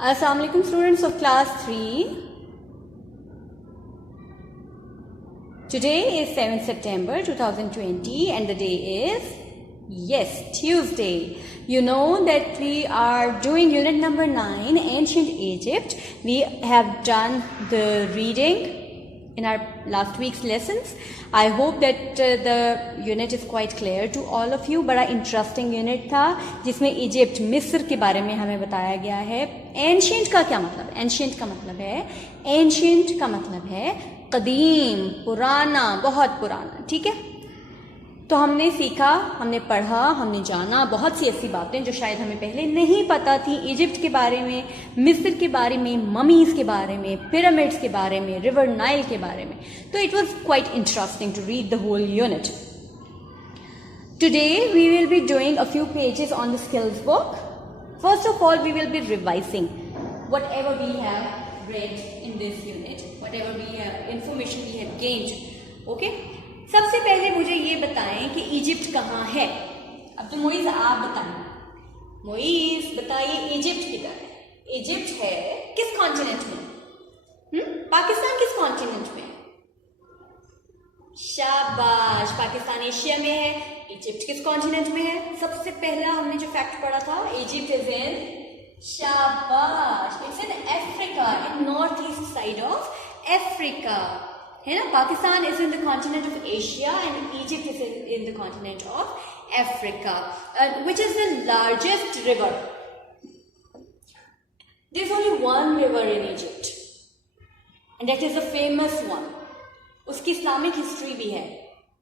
Assalamu alaikum students of class 3. Today is 7th September 2020 and the day is, yes, Tuesday. You know that we are doing unit number 9, Ancient Egypt. We have done the reading in our last week's lessons. I hope that the unit is quite clear to all of you. बड़ा interesting unit था जिसमें Egypt मिस्र के बारे में हमें बताया गया है. Ancient का क्या मतलब? Ancient का मतलब है, Ancient का मतलब है कदीम, पुराना, बहुत पुराना. ठीक है, तो हमने सीखा, हमने पढ़ा, हमने जाना बहुत सी ऐसी बातें जो शायद हमें पहले नहीं पता थी. इजिप्ट के बारे में, मिस्र के बारे में, ममीज के बारे में, पिरामिड्स के बारे में, रिवर नाइल के बारे में. तो it was quite interesting to read the whole unit. Today we will be doing a few pages on the skills book. First of all we will be revising whatever we have read in this unit, whatever we have information we have gained. Okay? सबसे पहले मुझे ये बताएं कि Egypt कहाँ है. अब तो मोइज आप बताएं, मोइज बताइए इजिप्ट किधर है. इजिप्ट है किस कॉन्टिनेंट में? पाकिस्तान किस कॉन्टिनेंट में? शाबाश, पाकिस्तान एशिया में है. इजिप्ट किस कॉन्टिनेंट में है? सबसे पहला हमने जो फैक्ट पढ़ा था, इजिप्ट इज इन, शाबाश, it's in Africa, in north east side of Africa, है ना. Pakistan is in the continent of Asia and Egypt is in the continent of Africa. Which is the largest river? There is only one river in Egypt and that is a famous one. उसकी Islamic history भी है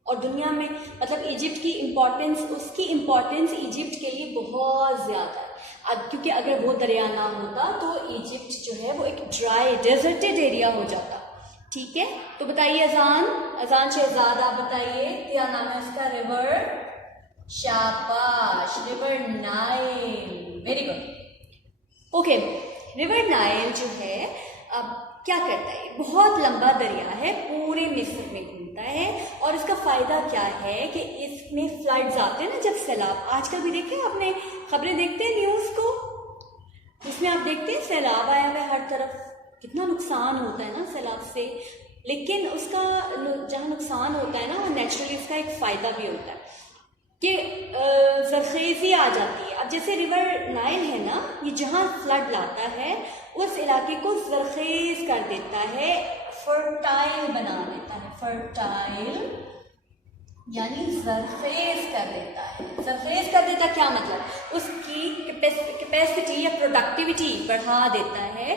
और दुनिया में, मतलब Egypt की importance, उसकी importance Egypt के लिए बहुत ज़्यादा है. अब क्योंकि अगर वो दरिया ना होता तो इजिप्ट जो है वो एक ड्राई डेजर्टेड एरिया हो जाता. ठीक है, तो बताइए अजान शहजाद, आप बताइए क्या नाम है उसका रिवर? शाबाश, river Nile. Very good. Okay, river Nile जो है अब क्या करता है? बहुत लंबा दरिया है, पूरे मिस्र में घूमता है और इसका फायदा क्या है कि इसमें फ्लड्स आते हैं ना, जब सैलाब. आजकल भी देखें, आपने खबरें देखते हैं न्यूज़ को, उसमें आप देखते हैं सैलाब आया हुआ है हर तरफ, कितना नुकसान होता है ना सैलाब से. लेकिन उसका जहाँ नुकसान होता है ना, वो नेचुरली उसका एक फ़ायदा भी होता है कि ज़रख़ेज़ी आ जाती है. अब जैसे रिवर नाइल है ना, ये जहाँ फ्लड लाता है उस इलाके को ज़रख़ेज़ कर देता है, फर्टाइल बना देता है. फर्टाइल यानी ज़रख़ेज़ कर देता है. ज़रख़ेज़ कर देता क्या मतलब? उसकी कैपेसिटी या प्रोडक्टिविटी बढ़ा देता है.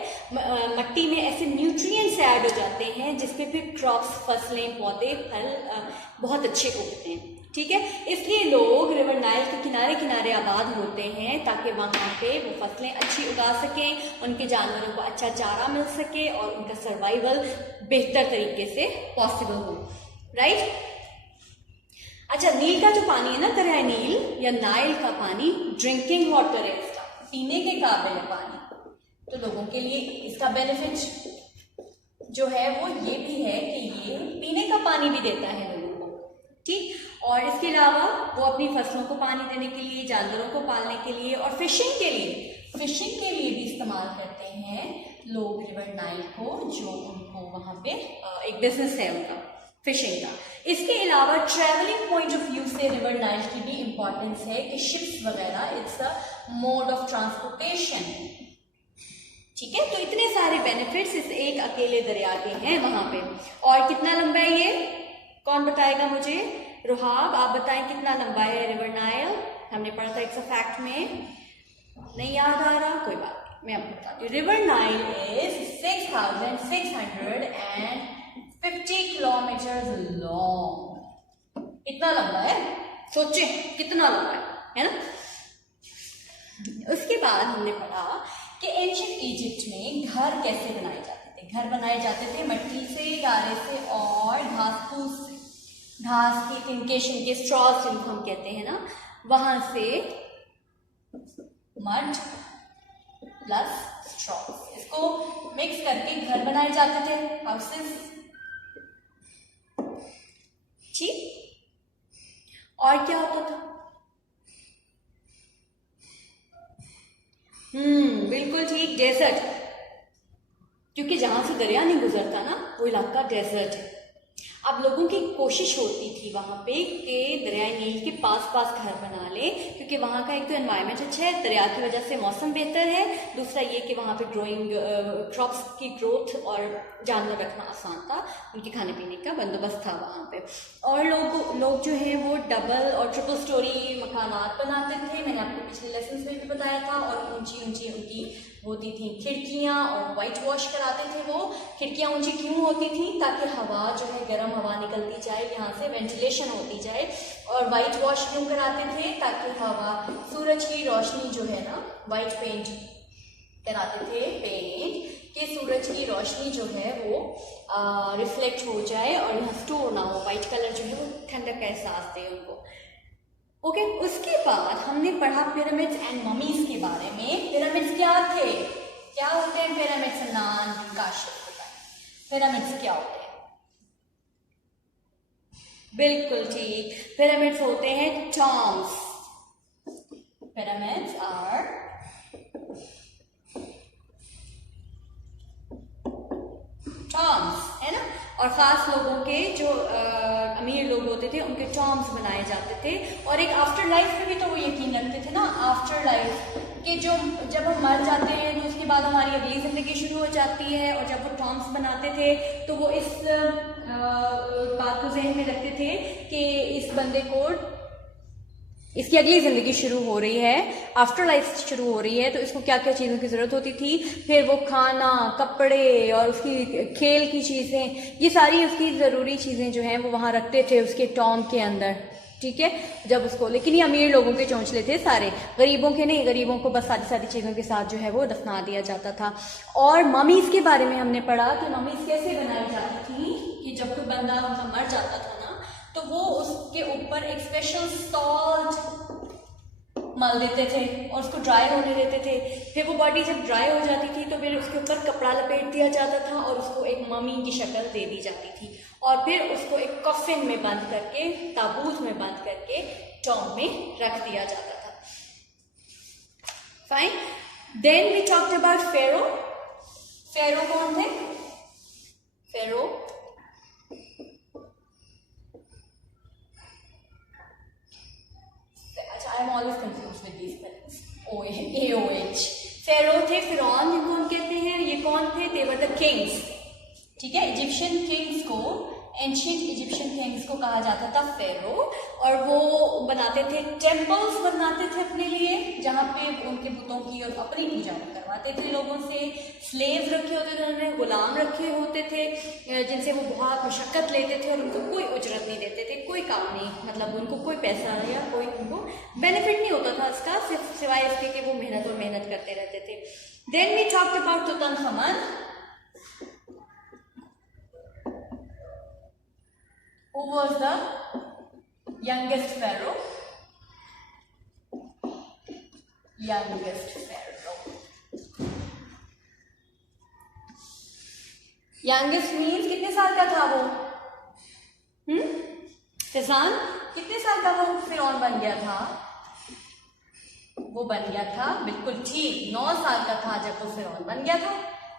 मट्टी में ऐसे न्यूट्रिएंट्स ऐड हो जाते हैं जिसपे फिर क्रॉप्स, फसलें, पौधे, फल बहुत अच्छे उगते हैं. ठीक है, इसलिए लोग रिवर नाइल के किनारे किनारे आबाद होते हैं ताकि वहाँ पे वो फसलें अच्छी उगा सकें, उनके जानवरों को अच्छा चारा मिल सके और उनका सर्वाइवल बेहतर तरीके से पॉसिबल हो. राइट. अच्छा, नील का जो पानी है ना, दरिया नील या नाइल का पानी ड्रिंकिंग वाटर है, इसका पीने के काबिल है पानी. तो लोगों के लिए इसका बेनिफिट जो है वो ये भी है कि ये पीने का पानी भी देता है लोगों को. ठीक, और इसके अलावा वो अपनी फसलों को पानी देने के लिए, जानवरों को पालने के लिए और फिशिंग के लिए भी इस्तेमाल करते हैं लोग रिवर नाइल को, जो उनको वहाँ पे एक बिजनेस है उनका फिशिंग का. इसके अलावा ट्रैवलिंग पॉइंट ऑफ व्यू से रिवर नाइल की भी इंपॉर्टेंस है कि शिप्स वगैरह, it's a mode of transportation. ठीक है, तो इतने सारे बेनिफिट्स इस एक अकेले दरिया के हैं वहां पे. और कितना लंबा है ये, कौन बताएगा मुझे? रुहाब, आप बताएं कितना लंबा है रिवर नाइल? हमने पढ़ा था एक फैक्ट में, नहीं याद आ रहा, कोई बात नहीं, मैं आपको बताती हूँ. River Nile is 6,650 kilometre long. इतना लंबा है, सोचे कितना लंबा है ना. उसके बाद हमने पढ़ा कि एंशिएंट इजिप्ट में घर कैसे बनाए जाते थे. घर बनाए जाते थे मट्टी से, गारे से और घास फूस से. घास की टिनकेशन के स्ट्रॉज जिनको हम कहते हैं ना, वहां से मड प्लस स्ट्रॉज, इसको मिक्स करके घर बनाए जाते थे, हाउसेस. ठीक, और क्या होता था? बिल्कुल ठीक, डेजर्ट। क्योंकि जहां से दरिया नहीं गुजरता ना, वो इलाका डेजर्ट है। अब लोगों की कोशिश होती थी वहाँ पे कि दरियाई नील के पास पास घर बना ले, क्योंकि वहाँ का एक तो एनवायरनमेंट अच्छा है, दरिया की वजह से मौसम बेहतर है, दूसरा ये कि वहाँ पे ग्रोइंग क्रॉप्स की ग्रोथ और जानवर रखना आसान था, उनके खाने पीने का बंदोबस्त था वहाँ पे। और लोग जो है वो डबल और ट्रिपल स्टोरी मकानात बनाते थे, मैंने आपको पिछले लेसन में भी बताया था, और ऊंची ऊंची उनकी होती थी खिड़कियाँ, और वाइट वॉश कराते थे। वो खिड़कियाँ ऊंची क्यों होती थी? ताकि हवा जो है गर्म हवा निकलती जाए, यहाँ से वेंटिलेशन होती जाए। और वाइट वॉश क्यों कराते थे? ताकि हवा, सूरज की रोशनी जो है ना, वाइट पेंट कराते थे, पेंट कि सूरज की रोशनी जो है वो रिफ्लेक्ट हो जाए और यहाँ स्टोर ना हो, वाइट कलर जो है वो ठंडक का एहसास दे उनको। ओके, उसके बाद हमने पढ़ा पिरामिड्स एंड ममीज के बारे में। पिरामिड्स क्या थे, क्या होते हैं पिरामिड्स? नान काशिफ बताएं, पिरामिड्स क्या होते हैं? बिल्कुल ठीक, पिरामिड्स होते हैं टॉम्स। पिरामिड्स आर टॉम्स, है ना। और ख़ास लोगों के जो अमीर लोग होते थे उनके टॉम्स बनाए जाते थे। और एक आफ्टर लाइफ में भी तो वो यकीन रखते थे ना, आफ्टर लाइफ कि जो जब हम मर जाते हैं तो उसके बाद हमारी अगली ज़िंदगी शुरू हो जाती है। और जब वो टॉम्स बनाते थे तो वो इस बात को जहन में रखते थे कि इस बंदे को इसकी अगली ज़िंदगी शुरू हो रही है, आफ्टर लाइफ शुरू हो रही है, तो इसको क्या क्या चीज़ों की ज़रूरत होती थी। फिर वो खाना, कपड़े और उसकी खेल की चीज़ें, ये सारी उसकी ज़रूरी चीज़ें जो हैं वो वहाँ रखते थे उसके टॉम के अंदर, ठीक है। जब उसको, लेकिन ये अमीर लोगों के चौंचले थे सारे, गरीबों के नहीं। गरीबों को बस सारी सारी चीज़ों के साथ जो है वो दफना दिया जाता था। और ममीज़ के बारे में हमने पढ़ा कि ममीज़ कैसे बनाई जाती थी, कि जब कोई बंदा उनका मर जाता था ना, तो वो उसके ऊपर एक स्पेशल सॉल्ट मल देते थे और उसको ड्राई होने देते थे। फिर वो बॉडी जब ड्राई हो जाती थी तो फिर उसके ऊपर कपड़ा लपेट दिया जाता था और उसको एक ममी की शक्ल दे दी जाती थी। और फिर उसको एक कफिन में बंद करके, ताबूत में बंद करके टॉम में रख दिया जाता था। Fine, then we talked about pharaoh. Pharaoh कौन थे? फेरो I'm always confused with these spellings. AOH. फेरो थे, फिरौन जिनको हम कहते हैं। ये कौन थे? they were the kings, ठीक है। इजिप्शियन किंग्स को, एंशियंट इजिप्शियन किंग्स को कहा जाता था फेरो। और वो बनाते थे, टेम्पल्स बनाते थे अपने लिए, जहाँ पे उनके बुतों की और अपनी पूजा करवाते थे लोगों से। स्लेव्स रखे होते थे उन्होंने, गुलाम रखे होते थे जिनसे वो बहुत मशक्कत लेते थे और उनको कोई उजरत नहीं देते थे, कोई काम नहीं, मतलब उनको कोई पैसा या कोई उनको बेनिफिट नहीं होता था इसका, सिर्फ सिवाय इसके कि वो मेहनत और मेहनत करते रहते थे। Then we talked about Tutankhamun. Who was the youngest pharaoh? Youngest pharaoh. Youngest means कितने साल का था वो? फैजान, कितने साल का वो फिरौन बन गया था? वो बन गया था, बिल्कुल ठीक, 9 साल का था जब वो फिरौन बन गया था,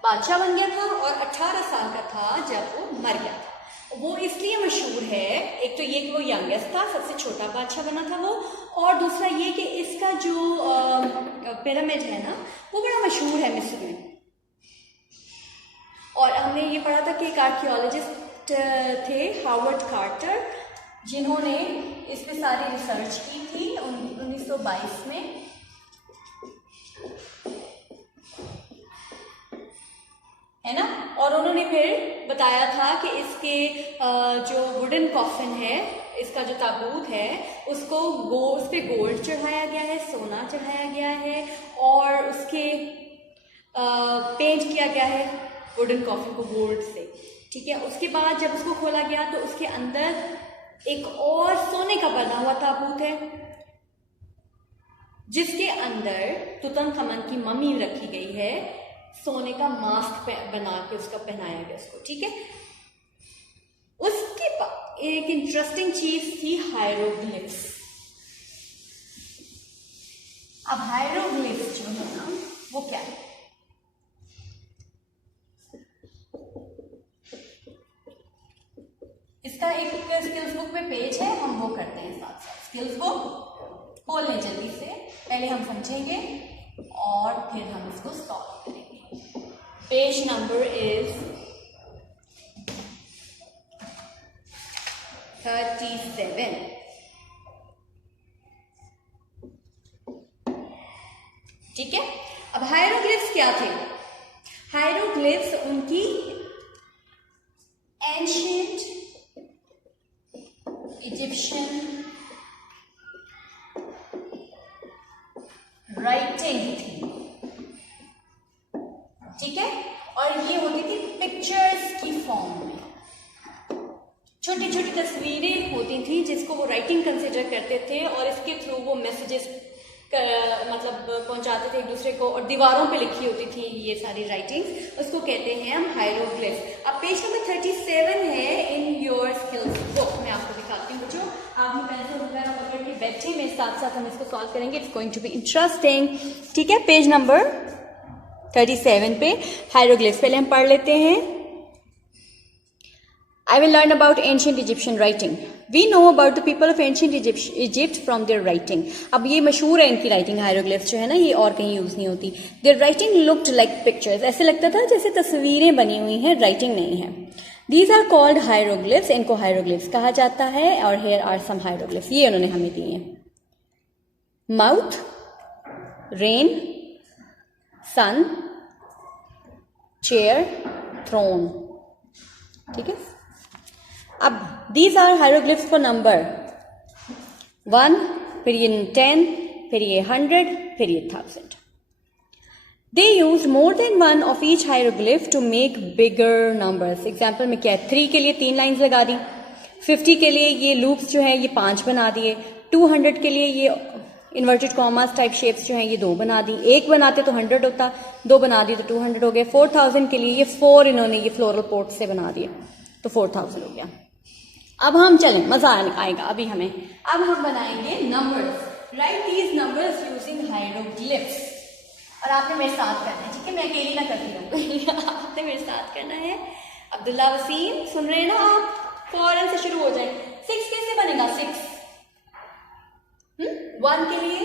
बादशाह बन गया था। और 18 साल का था जब वो मर गया था। वो इसलिए मशहूर है, एक तो ये कि वो यंगेस्ट था, सबसे छोटा बादशाह बना था वो, और दूसरा ये कि इसका जो पिरामिड है ना वो बड़ा मशहूर है मिस्र में। और हमने ये पढ़ा था कि एक आर्कियोलॉजिस्ट थे हावर्ड कार्टर, जिन्होंने इस पे सारी रिसर्च की थी 1922 में। है ना। और उन्होंने फिर बताया था कि इसके जो वुडन कॉफिन है, इसका जो ताबूत है, उसको उस पे गोल्ड चढ़ाया गया है, सोना चढ़ाया गया है, और उसके पेंट किया गया है वुडन कॉफिन को गोल्ड से, ठीक है। उसके बाद जब उसको खोला गया तो उसके अंदर एक और सोने का बना हुआ ताबूत है, जिसके अंदर तुतनखमन की मम्मी रखी गई है, सोने का मास्क बना के उसका पहनाया गया उसको, ठीक है। उसके बाद एक इंटरेस्टिंग चीज थी हायरोग्लिफ्स। अब हायरोग्लिफ्स जो है ना, वो क्या है? इसका एक स्किल्स बुक में पेज है, हम वो करते हैं साथ साथ। स्किल्स बुक खोल लें जल्दी से, पहले हम समझेंगे और फिर हम इसको सॉल्व करेंगे। Page number is 37। ठीक है, अब हायरोग्लिफ्स क्या थे? हायरोग्लिफ्स उनकी एंशिएंट इजिप्शियन राइटिंग थी। ठीक है, और ये होती थी पिक्चर्स की फॉर्म में, छोटी छोटी तस्वीरें होती थी जिसको वो राइटिंग कंसिडर करते थे और इसके थ्रू वो मैसेजेस मतलब पहुंचाते थे एक दूसरे को, और दीवारों पे लिखी होती थी ये सारी राइटिंग्स, उसको कहते हैं हम हायरोग्लिफ्स। अब पेज नंबर 37 है इन योर स्किल्स बुक। मैं आपको दिखाती हूँ बच्चों, आप भी पेंसिल वगैरह पकड़ के बैठे, मेरे साथ साथ हम इसको सॉल्व करेंगे। It's going to be interesting. ठीक है, पेज नंबर 37 पे हायरोग्लिफ्स पहले हम पढ़ लेते हैं। I will learn about ancient Egyptian writing. We know about the people of ancient Egypt from their writing. अब ये मशहूर है इनकी राइटिंग, हायरोग्लिफ्स जो है ना, ये और कहीं यूज नहीं होती। Their writing looked like pictures. ऐसे लगता था जैसे तस्वीरें बनी हुई हैं, राइटिंग नहीं है। These are called hieroglyphs. इनको हायरोग्लिफ्स कहा जाता है। और here are some hieroglyphs. ये उन्होंने हमें दिए हैं। Mouth, rain, sun, chair, throne. ठीक है, अब these are hieroglyphs for number 1, फिर ये 10, फिर ये 100, फिर ये 1000. They use more than one of each hieroglyph to make bigger numbers. Example में क्या है, 3 के लिए 3 लाइन्स लगा दी, 50 के लिए ये लूप्स जो है ये 5 बना दिए, 200 के लिए ये इन्वर्टेड कॉमास टाइप शेप्स जो हैं ये 2 बना दी, 1 बनाते तो 100 होता, 2 बना दी तो 200 हो गए। 4000 के लिए ये 4 इन्होंने ये फ्लोरल पोर्ट से बना दिए तो 4000 हो गया। अब हम चलें, मजा आएगा अभी हमें। अब हम बनाएंगे numbers. Write these numbers using hieroglyphs, और आपने मेरे साथ करना है। ठीक है, मैं अकेली ना करती रहूँ आपने मेरे साथ करना है। अब्दुल्ला वसीम सुन रहे हैं ना आप? फौरन से शुरू हो जाए। 6 कैसे बनेगा? 6 1 के लिए,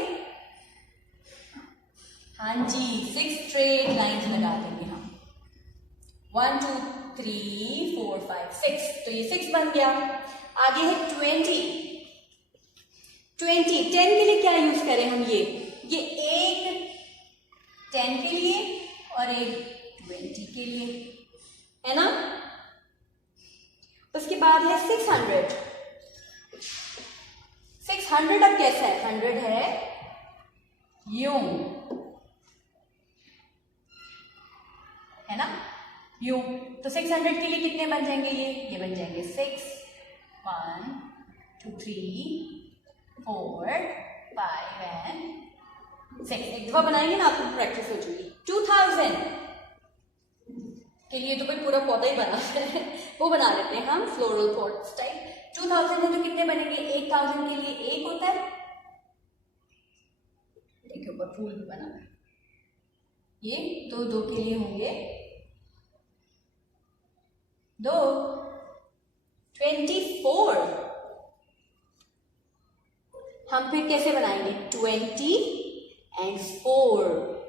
हाँ जी 6 स्ट्रेट लाइन्स लगा देंगे हम। 1 2 3 4 5 6, तो ये 6 बन गया। आगे है 20। 10 के लिए क्या यूज करें हम? ये एक 10 के लिए और एक 20 के लिए, है ना। उसके बाद है 600। 600 अब कैसा है? 100 है यूं, है ना, यूं। तो 600 के लिए कितने बन जाएंगे? ये बन जाएंगे 6 1 2 3 4 5 and 6। एक दफा बनाएंगे ना आपको प्रैक्टिस हो जाएगी। 2000 के लिए तो कोई पूरा पौधा ही बना है वो बना लेते हैं हम फ्लोरल पॉट्स टाइप। 2000 में तो कितने बनेंगे? 1000 के लिए 1 होता है, देखिए ऊपर फूल भी बना है। ये 2 के लिए होंगे 2। 24 हम फिर कैसे बनाएंगे? 20 and 4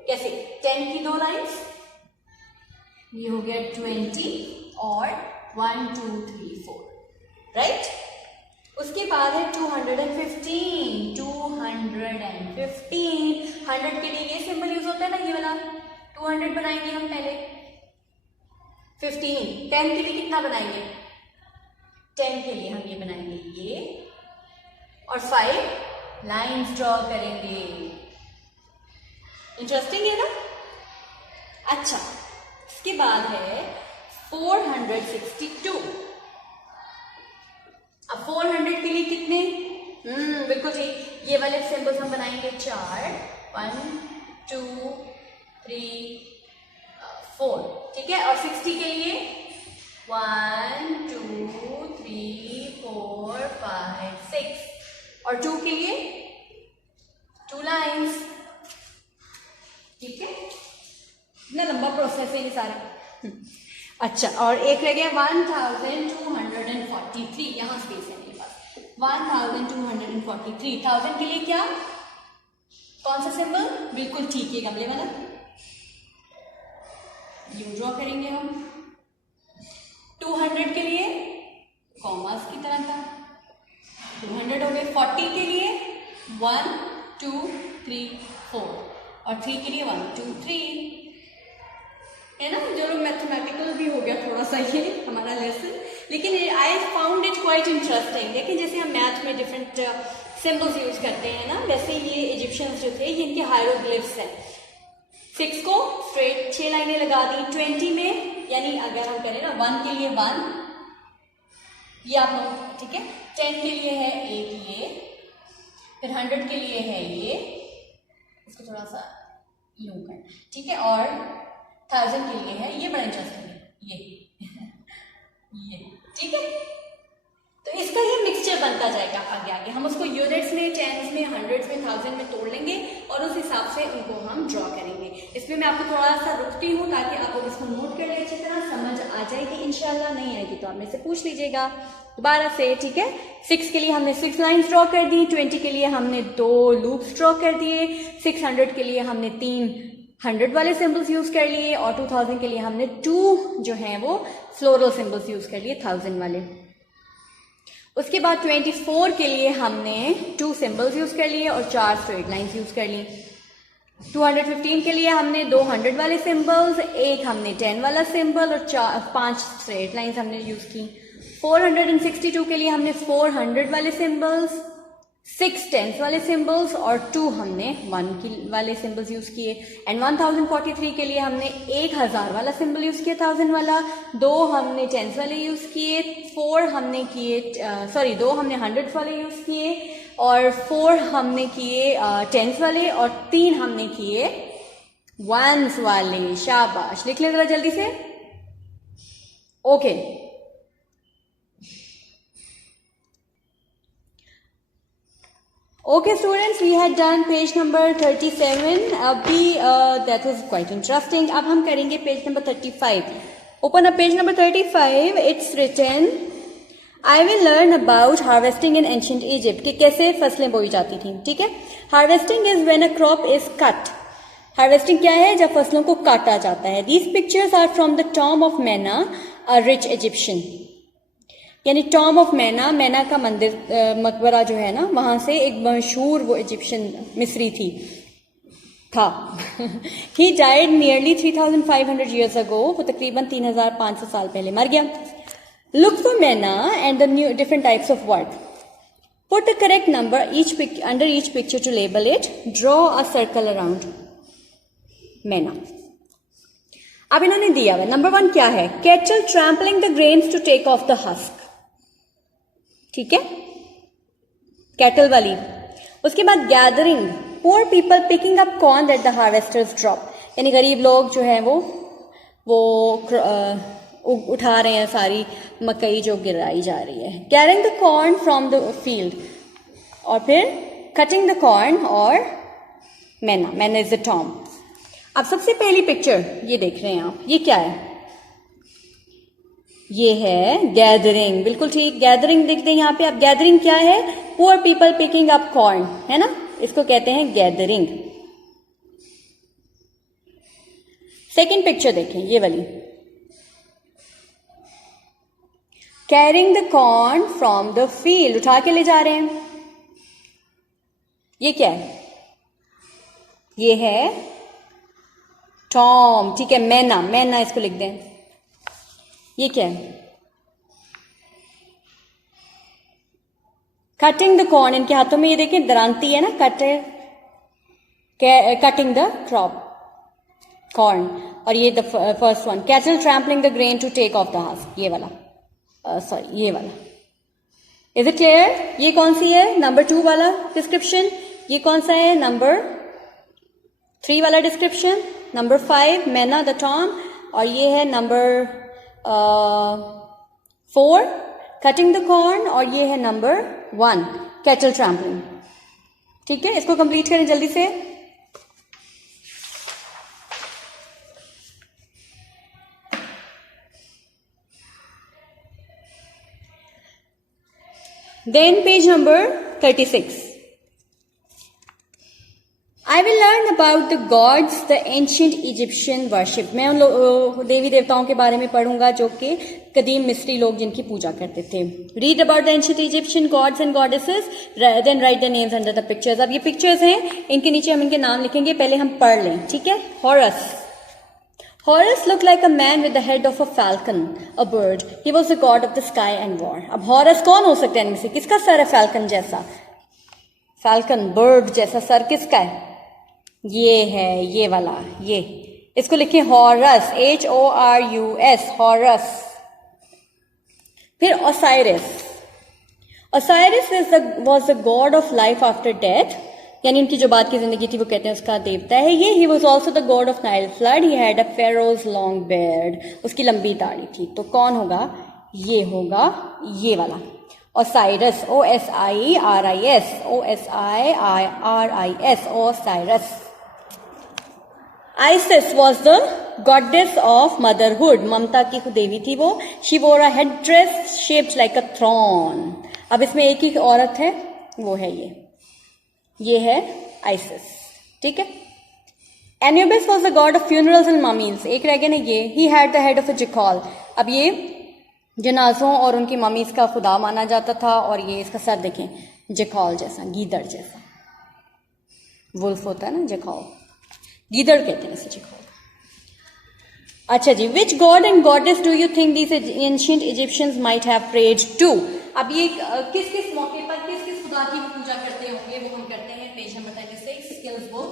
कैसे? 10 की 2 लाइन्स, ये हो गया 20 और 1 2 3 4, राइट। उसके बाद है 215। 215 100 के लिए ये सिंबल यूज होता है ना, ये वाला 200 बनाएंगे हम पहले। 15 10 के लिए कितना बनाएंगे? 10 के लिए हम ये बनाएंगे ये, और 5 लाइन्स ड्रॉ करेंगे। इंटरेस्टिंग है ना। अच्छा, इसके बाद है 462। अब 400 के लिए कितने? बिल्कुल ठीक, ये वाले सिंबल्स हम बनाएंगे 4 1 2 3 4, ठीक है। और 60 के लिए 1 2 3 4 5 6, और 2 के लिए 2 लाइन्स, ठीक है। इतना लंबा प्रोसेस है ये सारा। अच्छा, और एक रह गया 1243, यहाँ स्पेस है मेरे पास। 1243, 1000 के लिए क्या, कौन सा सिंबल, बिल्कुल ठीक है गमले वाला, यू ड्रॉ करेंगे हम। 200 के लिए कॉमास की तरह था, 200 हो गए। 40 के लिए 1 2 3 4, और 3 के लिए 1 2 3, है ना। जो मैथमेटिकल भी हो गया थोड़ा सा ये हमारा लेसन, लेकिन I found it quite interesting. देखिए जैसे हम मैथ में डिफरेंट सिंबल्स यूज करते हैं ना, वैसे ये इजिप्शियंस जो थे ये इनके हायरोग्लिफ्स हैं। 6 को स्ट्रेट 6 लाइनें लगा दी। 20 में यानी अगर हम करें ना 1 के लिए 1, ये आप नोट, ठीक है। 10 के लिए है एक ये, फिर 100 के लिए है ये, इसको थोड़ा सा यूं कर, ठीक है। और 1000 के लिए है ये, बड़ा इंटरेस्टिंग है ये ये, ठीक है। तो इसका ये मिक्सचर बनता जाएगा आगे आगे, हम उसको यूनिट्स में, टेंस में, हंड्रेड्स में, 1000 में तोड़ लेंगे और उस हिसाब से उनको हम ड्रॉ करेंगे। इसमें मैं आपको थोड़ा सा रुकती हूँ ताकि आप लोग इसको नोट कर ले, अच्छी तरह समझ आ जाएगी इंशाल्लाह। नहीं आएगी तो आप मेरे से पूछ लीजिएगा दोबारा से, ठीक है। 6 के लिए हमने 6 लाइन्स ड्रॉ कर दी, 20 के लिए हमने 2 लूप्स ड्रॉ कर दिए, 600 के लिए हमने 3 100 वाले सिंबल्स यूज कर लिए, और 2000 के लिए हमने 2 जो हैं वो फ्लोरल सिंबल्स यूज कर लिए 1000 वाले। उसके बाद 24 के लिए हमने 2 सिंबल्स यूज कर लिए और 4 स्ट्रेट लाइन्स यूज कर ली। 215 के लिए हमने 2 100 वाले सिंबल्स, एक हमने 10 वाला सिंबल और 5 स्ट्रेट लाइन्स हमने यूज की। 462 के लिए हमने 400 वाले सिंबल्स, 6 10 वाले सिंबल्स और 2 हमने 1 वाले सिंबल्स यूज किए। एंड 1043 के लिए हमने 1000 वाला सिंबल यूज किया 1000 वाला, 2 हमने 10 वाले यूज किए, 4 हमने किए 2 हमने 100 वाले यूज किए, और 4 हमने किए 10 वाले, और 3 हमने किए 1s वाले। शाबाश, लिख ले जरा जल्दी से। Okay, Okay students, we had done page number 37. अभी that was quite interesting. अब हम करेंगे page number 35. Open up page number 35. It's written, I will learn about harvesting in ancient Egypt. कि कैसे फसलें बोई जाती थी, ठीक है। Harvesting is when a crop is cut. Harvesting क्या है, जब फसलों को काटा जाता है। These pictures are from the tomb of Mena, a rich Egyptian. यानी टॉम ऑफ मैना, मैना का मंदिर, मकबरा जो है ना, वहां से एक मशहूर वो इजिप्शियन मिस्री था। He died nearly 3500 years ago, वो तकरीबन 3500 साल पहले मर गया। Look for myna and the new different types of work, put the correct number under each picture to label it, draw a circle around myna. अब इन्होंने दिया हुआ नंबर 1 क्या है, cattle trampling the grains to take off the husk, ठीक है, cattle वाली। उसके बाद gathering, poor people picking up corn that the harvesters drop, यानी गरीब लोग जो है वो उठा रहे हैं सारी मकई जो गिराई जा रही है। Carrying the corn from the field, और फिर कटिंग द कॉर्न, और मैना इज द टॉम। अब सबसे पहली पिक्चर ये देख रहे हैं आप, ये क्या है, ये है गैदरिंग, बिल्कुल ठीक, गैदरिंग देखते हैं यहाँ पे। अब गैदरिंग क्या है, poor people picking up corn, है ना, इसको कहते हैं गैदरिंग। सेकंड पिक्चर देखें, ये वाली, carrying the corn from the field, उठा के ले जा रहे हैं। ये क्या है, ये है टॉम, ठीक है, मैना इसको लिख दें। ये क्या है, कटिंग द कॉर्न, इनके हाथों में ये देखें दरांती है ना, कटिंग द क्रॉप कॉर्न, और ये the first one, cattle trampling the grain to take off the husk, ये वाला, सॉरी ये वाला। Is it clear? ये कौन सी है, नंबर 2 वाला डिस्क्रिप्शन, ये कौन सा है, नंबर 3 वाला डिस्क्रिप्शन, नंबर 5 मैना द टॉम, और ये है नंबर 4 कटिंग द कॉर्न, और ये है नंबर 1 कैटल ट्रैम्पलिंग, ठीक है। इसको कंप्लीट करें जल्दी से। Then page number 36. I will learn about the gods, the ancient Egyptian worship. मैं उन देवी देवताओं के बारे में पढ़ूंगा जो कि कदीम मिस्री लोग जिनकी पूजा करते थे. Read about the ancient Egyptian gods and goddesses, then write the names under the pictures. अब ये pictures हैं, इनके नीचे हम इनके नाम लिखेंगे, पहले हम पढ़ लें, ठीक है? Horus. Horus looked like a man with the head of a falcon, a bird. He was the god of the sky and war. अब Horus कौन हो सकता है इनमें से? किसका सर है falcon जैसा? Falcon, bird जैसा सर किसका है? ये है, ये वाला, ये. इसको लिखें हॉरस, HORUS, हॉरस. फिर Osiris. Osiris was the god of life after death, यानी उनकी जो बात की जिंदगी थी वो कहते हैं उसका देवता है ये. He was also the god of Nile flood. He had a pharaoh's long beard. उसकी लंबी दाढ़ी थी. तो कौन होगा? ये होगा, ये वाला. ओसाइरस, OSIRIS, OSIRIS, ओसाइरस. Isis was the goddess of motherhood. ममता की देवी थी वो. She wore a headdress shaped like a throne. अब इसमें एक ही औरत है, वो है ये है Isis, ठीक है? Anubis was the god of funerals and mummies. एक रह गया ना ये. He had the head of a jackal. अब ये जनाजों और उनकी ममीज का खुदा माना जाता था और ये इसका सर देखें, जैकल जैसा, गीदड़ जैसा. वुल्फ होता है ना, जैकल, गीदड़ कहते हैं इसे, जैकल. अच्छा जी, which god and goddess do you think these ancient Egyptians might have prayed to? अब ये किस किस मौके पर किस किस खुदा की पूजा करते होंगे वो हम करते हैं. Page number 36, skills book.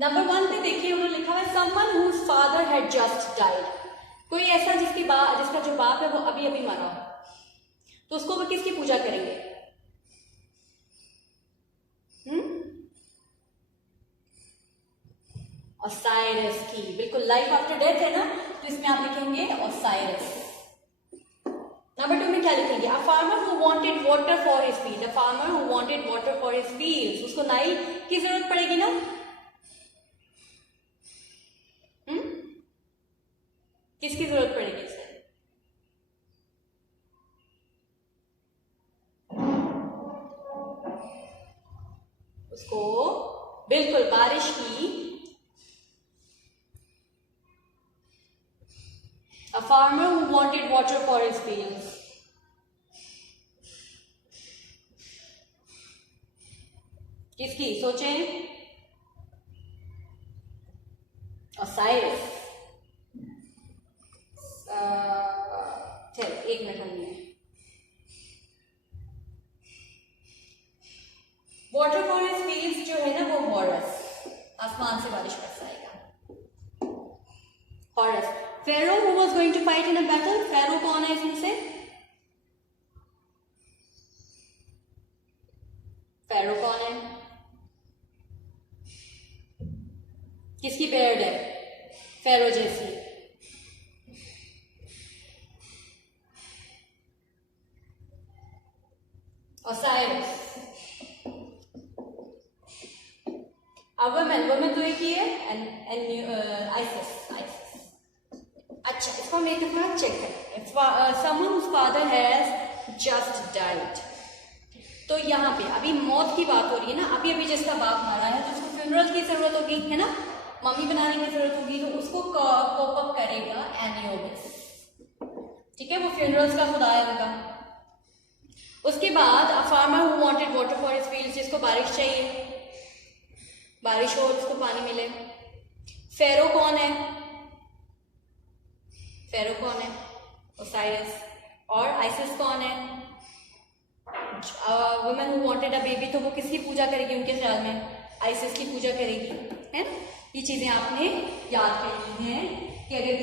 Number 1 पे देखिए उन्होंने लिखा है someone whose father had just died. कोई ऐसा जिसका जो बाप है वो अभी अभी मरा हो, तो उसको वो किसकी पूजा करेंगे? ओसाइरस की. बिल्कुल, लाइफ आफ्टर डेथ है ना, तो इसमें आप लिखेंगे ओसाइरस. नंबर 2 में क्या लिखेंगे? A farmer who wanted water for his field. A farmer who wanted water for his fields. उसको नाइल की जरूरत पड़ेगी ना. किसकी जरूरत पड़ेगी इसे? उसको बिल्कुल बारिश की. A farmer who wanted water for his fields. किसकी सोचें? ओसाइरस. चल एक मिनट हम लिए. वाटर फॉर हिज फील्ड्स जो है ना वो हॉरस, आसमान से बारिश बरसाएगा. Horus. Pharaoh who was going to fight in a battle. Pharaoh कौन है इसमें से? फेरो कौन है? किसकी बेयर्ड है? फेरो जैसी. ओसाइरस. वुमेन तो एक ही है, एंड आइसिस. अच्छा, इसको हम एक दफा चेक करें. Someone whose father has just died. तो यहाँ पे अभी मौत की बात हो रही है ना. अभी अभी जिसका बाप मरा है तो उसको फ्यूनरल की जरूरत होगी, है ना, मम्मी बनाने की जरूरत होगी, तो उसको कोप अप करेगा एनियोबिस. ठीक है, वो फ्यूनरल्स का खुदा है उनका. उसके बाद a farmer who wanted water for his fields, जिसको बारिश चाहिए, बारिश हो उसको पानी मिले. फेरो कौन है? फेरो कौन है? ओसाइरस. और आइसिस कौन है? Women who wanted a baby, तो वो किसकी पूजा करेगी उनके ख्याल में? आइसिस की पूजा करेगी, है ना. ये चीजें आपने याद करनी है कि अगर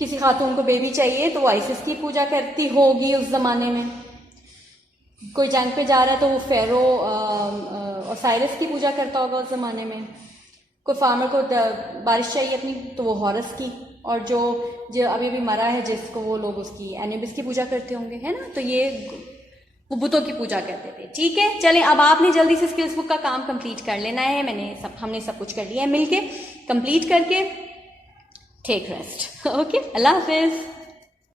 किसी खातून को बेबी चाहिए तो वो आइसिस की पूजा करती होगी उस जमाने में. कोई जंग पे जा रहा है तो वो फेरो ओसाइरस की पूजा करता होगा उस जमाने में. कोई फार्मर को बारिश चाहिए अपनी तो वो हॉरस की. और जो अभी भी मरा है जिसको, वो लोग उसकी एनिबिस की पूजा करते होंगे, है ना. तो ये वो बुतों की पूजा करते थे। ठीक है, चलें अब आपने जल्दी से स्किल्स बुक का काम कंप्लीट कर लेना है। हमने सब कुछ कर लिया है मिलके। कंप्लीट करके टेक रेस्ट। ओके, अल्लाह हाफिज।